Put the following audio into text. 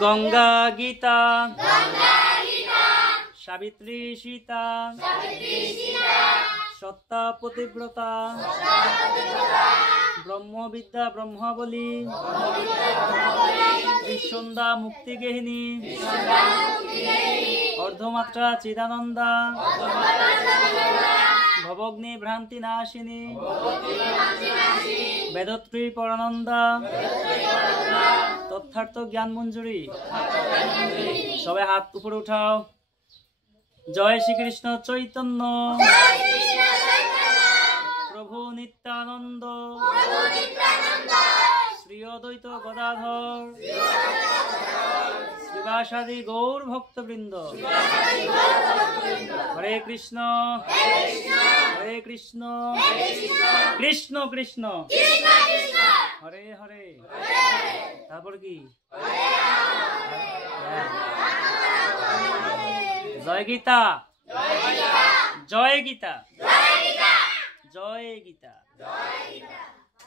গঙ্গা গীতা সাবিত্রী সীতা সত্তা পতিব্রতা ব্রহ্মবিদ্যা ব্রহ্মাবলী বিসন্ধ্যা মুক্তিগেহিনী অর্ধমাত্রা চিদানন্দা ভবগ্নি ভ্রান্তি নাশিনী বেদত্রী পরানন্দা তথার্থ জ্ঞান মঞ্জুরি। সবাই হাত উপরে উঠাও। জয় শ্রীকৃষ্ণ চৈতন্য প্রভু নিত্যানন্দ শ্রী অদ্বৈত গদাধর শ্রীবাসাদি গৌর ভক্তবৃন্দ। হরে কৃষ্ণ হরে কৃষ্ণ কৃষ্ণ কৃষ্ণ হরে হরে। তারপর কি? জয় গীতা জয় গীতা জয় গীতা।